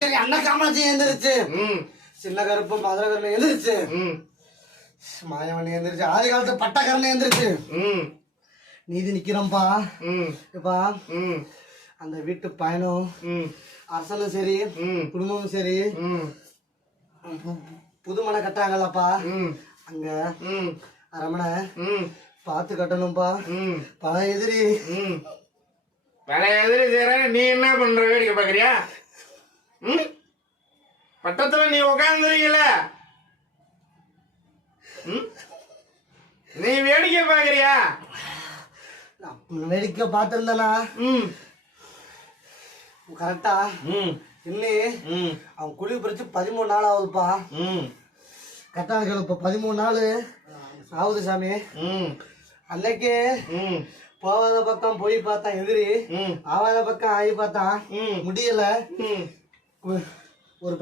அண்ணா காமாட்சி எழுந்திருச்சு, சின்ன கருப்பு மதுரகரன் எழுந்திருச்சு, மாயவன் எழுந்திருச்சு, ஆதி காலத்து பட்டக்காரன் எழுந்திருச்சு. நீதி நிக்கிறோம்ப்பா. இப்பா அந்த வீட்டு பயணம் அரசனும் சரி குடும்பமும் சரி புதுமனை கட்டாங்கல்லப்பா, அங்க அரமனை பார்த்து கட்டணும்பா. பல எதிரி செய்யற நீ என்ன பண்ற? வேடிக்கை பாக்குறியா? பட்டத்துல நீ உட்காந்துருக்கல, நீ வேடிக்கை பாக்குறியா? வேடிக்கை பார்த்திருந்தனா கரெக்டா இல்லையே. அவன் குழி பறிச்சு 13 நாள் ஆகுதுப்பா. கரெக்டான இப்ப 13 நாள் ஆகுது சாமி. அன்னைக்கு போகாத பக்கம் போய் பார்த்தான் எதிரி, ஆவாத பக்கம் ஆகி பார்த்தான், முடியல. ஒரு